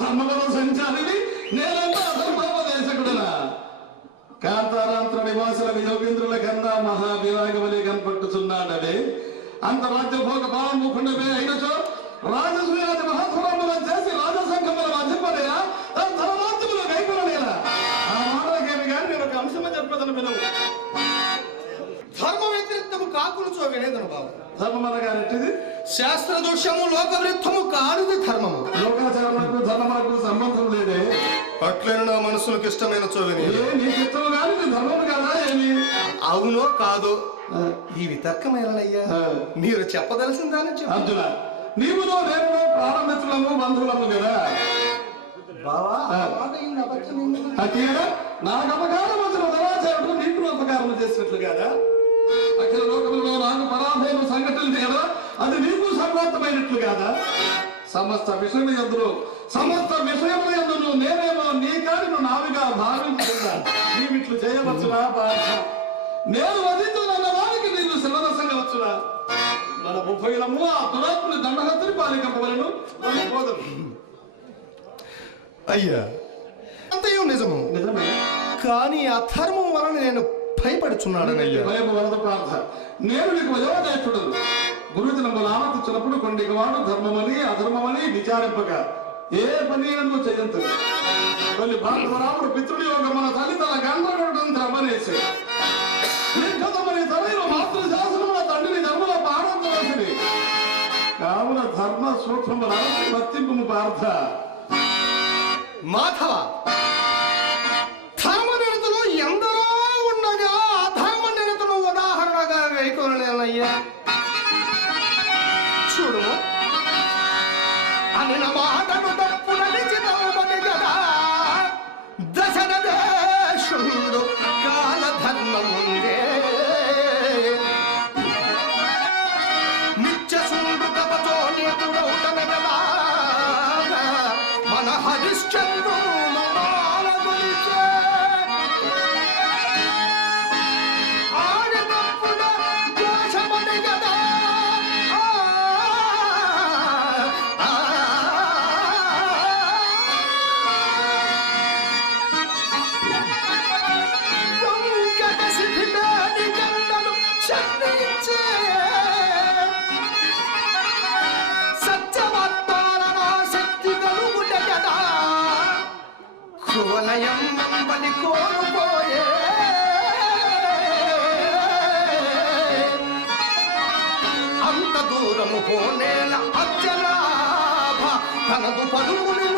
ಧರ್ಮಗಳು ಸಂಚಾರಿಲಿ నేనంతా అధర్మమ దేశకుడనా కాంతారాంతర నివాసుల యోగేంద్రుల కన్నా మహాభిరాగమని కనపట్టుచున్నాడవే అంత రాజ్యభోగ భావముఖుండవే అయినచో రాజసూయాది మహాత్ముల చేసి రాజసంఘముల మధ్యపడేలా తన ధనరాజ్యముల కైపడలేలా ఆ మాటలకేమి కానీ నేను ఒక అంశమే చెప్పదను వినవు ధర్మ వ్యతిరేక్తము కాకునుచో వినేదను బాబు. ధర్మం అనగా శాస్త్ర దోషము లోక విరుద్ధము కానిది ధర్మము. లోకాచారములకు ధర్మములకు సంబంధం లేదే. అట్లనే నా మనసులకు ఇష్టమైన చోవిని. ఏ నీకు ఇష్టం కానీ ఇది ధర్మం కాదా ఏమి? అవునో కాదో? ఈ వితర్కమేనయ్యా. మీరు చెప్పదలసిందాని చెప్పు. అర్జున నీవులో నేను ప్రారంభించడము బంధువులము కదా. బావా నాకు అపకారం వచ్చిన దరాచారుడు నీకు అపకారం చేసినట్లు కదా? అఖిల లోకములో నాకు పరాభవ సంఘటన కదా అది నీకు సంబంధమైనట్లు కాదా? సమస్త విషయం ఎందులో సమస్త విషయముల ఎందును నేనేమో నీ నువ్వు నావిగా భావించుకుందా నీవిట్లు చేయవచ్చునా నేను వధించునన్న వారికి నీవు శివరసంగా వచ్చునా మన ఉభయలము ఆ దురాత్ముని దండహత్తుని పాలికంపవలను మనం పోదము అయ్యా అంతయు నిజము. నిజమే. కానీ అధర్మం వలన నేను భయపడుచున్నాడనయ్యా భయము వరద ప్రార్థ నేను నీకు వయోదేశుడు గురుజనములు ఆనందించినప్పుడు కొన్ని వాడు ధర్మమని అధర్మమని విచారింపక. ఏ పని నువ్వు చేయంత కొన్ని భారతరాముడు పితృడి యొక్క మన తల్లి తన గండ్రగొట్టడం ధర్మనేసి. దీర్ఘతమని తనయులు మాతృ శాసనముల తండ్రిని ధర్మలో పాడంతవలసింది కావున ధర్మ సూక్ష్మముల వర్తింపు పార్థ. మాధవ కువలయం మంబలి కోల్పోయే. అంత దూరము పోనేల అత్యలాభ తనదు పదుములు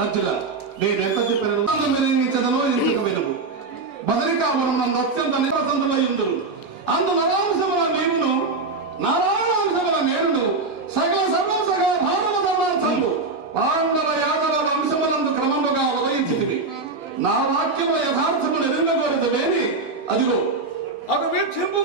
అర్జున నేను ఎంత చెప్పినను వినియోగించదనో ఇంతకు వినుము. బదరికాపురం నన్ను అత్యంత నిపసందులో ఇందురు అంత నరాంశముల నీవును సగల సర్వం సగల భారత ధర్మాంశము పాండవ యాదవ వంశములందు క్రమముగా ఉదయించితివి. నా వాక్యము యథార్థము లేని అదిగో అటు వీక్షింపు